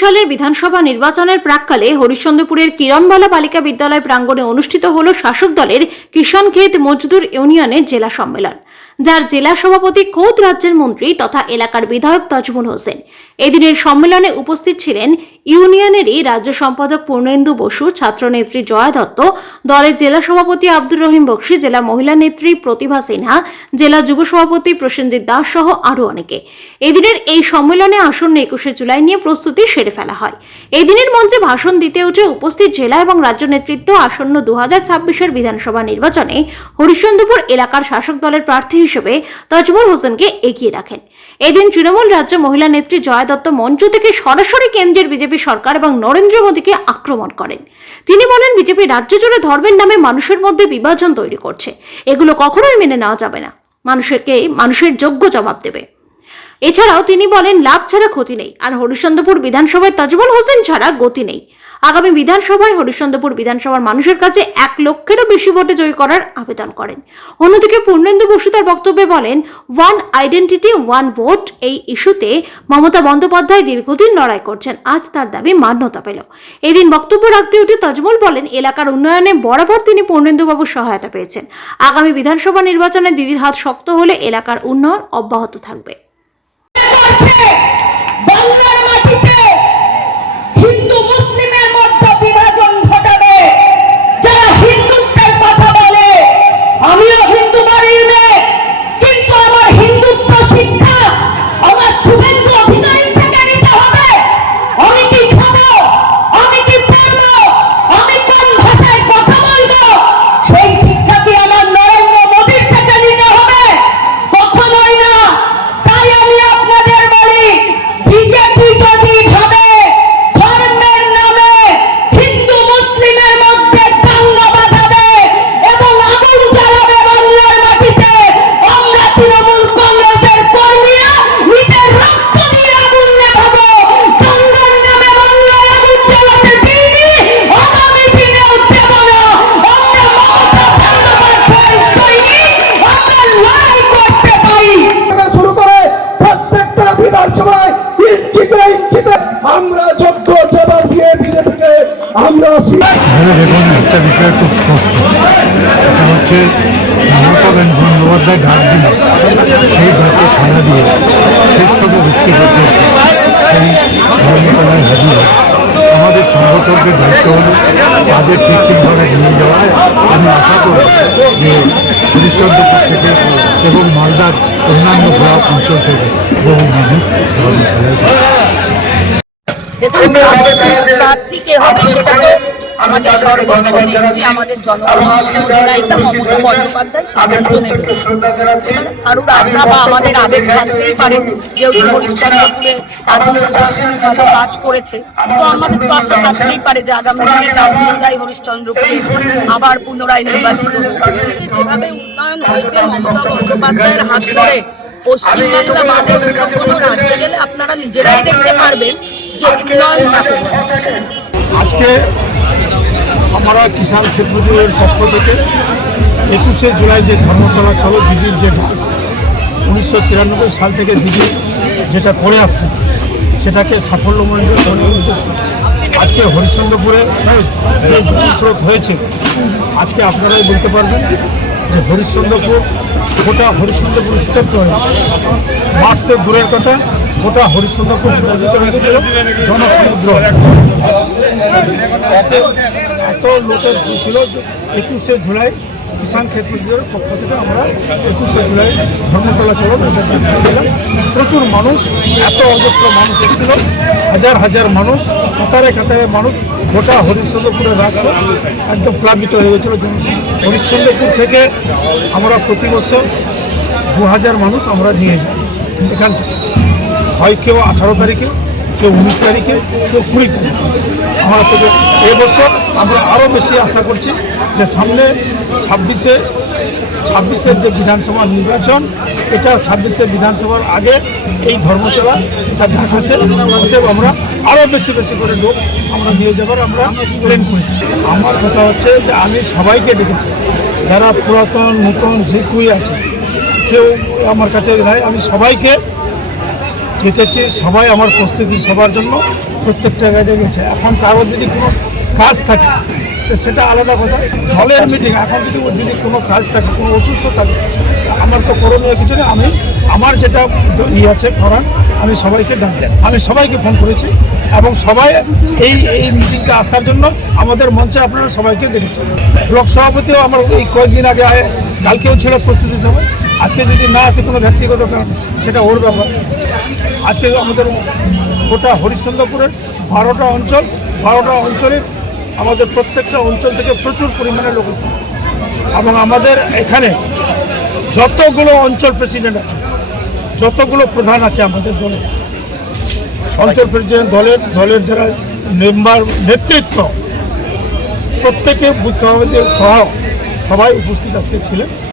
সালের বিধানসভা নির্বাচনের প্রাককালে হরিশ্চন্দ্রপুরের কিরণবালা বালিকা বিদ্যালয় প্রাঙ্গণে অনুষ্ঠিত হল শাসক দলের কিষাণ খেত মজদুর ইউনিয়নের জেলা সম্মেলন, যার জেলা সভাপতি খোদ রাজ্যের মন্ত্রী তথা এলাকার বিধায়ক তাজমুল হোসেন। এদিনের সম্মেলনে উপস্থিত ছিলেন ইউনিয়নেরই রাজ্য সম্পাদক পূর্ণেন্দু বসু, ছাত্রনেত্রী জয়া দত্ত, দলের জেলা সভাপতি আব্দুর রহিম বক্সি, জেলা মহিলা নেত্রী প্রতিভা সিনহা, জেলা যুব সভাপতি প্রসেনজিৎ দাস সহ আরও অনেকে। এদিনের এই সম্মেলনে আসন্ন একুশে জুলাই নিয়ে প্রস্তুতি সেরে ফেলা হয়। এদিনের মঞ্চে ভাষণ দিতে উঠে উপস্থিত জেলা এবং রাজ্য নেতৃত্ব আসন্ন দু হাজার ছাব্বিশের বিধানসভা নির্বাচনে হরিশ্চন্দ্রপুর এলাকার শাসক দলের প্রার্থী হিসেবে তাজমুল হোসেনকে এগিয়ে রাখেন। এদিন তৃণমূল রাজ্য মহিলা নেত্রী জয়া দত্ত মঞ্চ থেকে সরাসরি কেন্দ্রের বিজেপি সরকার এবং নরেন্দ্র মোদীকে আক্রমণ করেন। তিনি বলেন, বিজেপি রাজ্য জুড়ে ধর্মের নামে মানুষের মধ্যে বিভাজন তৈরি করছে। এগুলো কখনোই মেনে নেওয়া যাবে না। মানুষকে মানুষের যোগ্য জবাব দেবে। এছাড়াও তিনি বলেন, লাভ ছাড়া ক্ষতি নেই। আর হরিশ্চন্দ্রপুর বিধানসভায় তাজমুল হোসেন ছাড়া গতি নেই। আগামী বিধানসভায় হরিশ্চন্দ্রপুর বিধানসভার মানুষের কাছে এক লক্ষেরও বেশি ভোটে জয়ী করার আবেদন করেন। অন্যদিকে পূর্ণেন্দু বসু তার বক্তব্যে বলেন, ওয়ান আইডেন্টিটি, ওয়ান ভোট এই ইস্যুতে মমতা বন্দ্যোপাধ্যায় দীর্ঘদিন লড়াই করছেন। আজ তার দাবি মান্যতা পেল। এদিন বক্তব্য রাখতে উঠে তাজমুল বলেন, এলাকার উন্নয়নে বরাবর তিনি পূর্ণেন্দুবাবুর সহায়তা পেয়েছেন। আগামী বিধানসভা নির্বাচনে দিদির হাত শক্ত হলে এলাকার উন্নয়ন অব্যাহত থাকবে। ইঞ্চিতে ইঞ্চিতে আমরা যোগ্য জবাব দিয়ে বিজেপিকে আমরা দেখুন, একটা বিষয় খুব স্পষ্ট। সেটা হচ্ছে মমতাবেন বন্দ্যোপাধ্যায় ডাক দিল সেই ডাকে সাড়া দিয়ে শেষতম ব্যক্তি পর্যন্ত সেই ধর্মতলায় হাজির। হয় আমাদের সংগঠকদের দায়িত্ব হলো তাদের ঠিক ঠিকভাবে নিয়ে যাওয়া। আমি আশা করি যে হরিশ্চন্দ্রপুর থেকে এবং মালদার অন্যান্য ব্লক অঞ্চল থেকে বহু মানুষ ধর্মতলায় যায় দেখুন প্রার্থী- প্রার্থী কে হবে সেটা তো আমাদের সর্বোচ্চ নেত্রী আমাদের জনগণের মমতা বন্দ্যোপাধ্যায় সিদ্ধান্ত নেবে কারুর আশা বা আমাদের আবেগ থাকতেই পারে যেহেতু ভালো কাজ করেছে। তো আমাদের তো আশা থাকতেই পারে যে আগামী দিনে হরিশ্চন্দ্রপুরে আবার পুনরায় নির্বাচিত যেভাবে উন্নয়ন হয়েছে মমতা বন্দ্যোপাধ্যায়ের হাত ধরে পশ্চিমবাংলা বাদে অন্য কোনো রাজ্যে গেলে আপনারা নিজেরাই দেখতে পারবেন যে উন্নয়ন আজকে আমরা কিষাণ ক্ষেত্রের পক্ষ থেকে একুশে জুলাই যে ধর্মতলা চলো দিদির যে ডাক উনিশশো সাল থেকে দিদি যেটা করে আসছে, সেটাকে সাফল্যমণ্ডিত আজকে হরিশ্চন্দ্রপুরে যে জনস্রোত হয়েছে, আজকে আপনারাই বলতে পারবেন যে হরিশ্চন্দ্রপুর, গোটা হরিশ্চন্দ্রপুর স্তব্ধ হয়ে। মাঠ তো দূরের কথা গোটা হরিশ্চন্দ্রপুর প্লাবিত হয়ে জনসমুদ্র। এত লোকের ছিল একুশে জুলাই কিষাণ ক্ষেত্রের পক্ষ থেকে আমরা একুশে জুলাই ধর্মতলা চলন প্রচুর মানুষ, এত অজস্র মানুষ এসেছিল। হাজার হাজার মানুষ, কাতারে কাতারে মানুষ গোটা হরিশ্চন্দ্রপুরের রাস্তা একদম প্লাবিত হয়ে গেছিল হরিশ্চন্দ্রপুর থেকে আমরা প্রতি বছর দু হাজার মানুষ আমরা নিয়ে যাই এখান থেকে। হয় কেউ আঠারো তারিখে, কেউ উনিশ তারিখে, কেউ কুড়ি তারিখে। আমরা থেকে এবছর আমরা আরও বেশি আশা করছি যে সামনে ছাব্বিশে, ছাব্বিশের যে বিধানসভা নির্বাচন, এটা ছাব্বিশের বিধানসভার আগে এই ধর্মচলা, এটা আছে, অতএব আমরা আরও বেশি বেশি করে লোক আমরা নিয়ে যাবার আমরা প্ল্যান করেছি। আমার কথা হচ্ছে যে আমি সবাইকে ডেকেছি, যারা পুরাতন, নতুন, যে কেউই আছে, কেউ আমার কাছে নাই, আমি সবাইকে ডেকেছি সবাই আমার প্রস্তুতি সবার জন্য প্রত্যেকটা জায়গায় গেছে। এখন কারোর যদি কোনো কাজ থাকে, তো সেটা আলাদা কথা। দলের মিটিং এখন যদি যদি কোনো কাজ থাকে, কোনো অসুস্থ থাকে, আমার তো করণীয় কিছু নেই আমি, আমার যেটা ইয়ে আছে করার, আমি সবাইকে ডাক দেন। আমি সবাইকে ফোন করেছি এবং সবাই এই এই মিটিংটা আসার জন্য আমাদের মঞ্চে আপনারা সবাইকে দেখেছেন। ব্লক সভাপতিও আমার এই কয়েকদিন আগে কালকেও ছিল প্রস্তুতি সভায় আজকে যদি না আসে কোনো ব্যক্তিগত কারণ, সেটা ওর ব্যাপার। আজকে আমাদের গোটা হরিশ্চন্দ্রপুরের বারোটা অঞ্চল, বারোটা অঞ্চলে আমাদের প্রত্যেকটা অঞ্চল থেকে প্রচুর পরিমাণে লোক এসেছে এবং আমাদের এখানে যতগুলো অঞ্চল প্রেসিডেন্ট আছে, যতগুলো প্রধান আছে আমাদের দলে, অঞ্চল প্রেসিডেন্ট দলের দলের যারা মেম্বার নেতৃত্ব, প্রত্যেকে বুথ সভাপতি সহ সবাই উপস্থিত আজকে ছিলেন।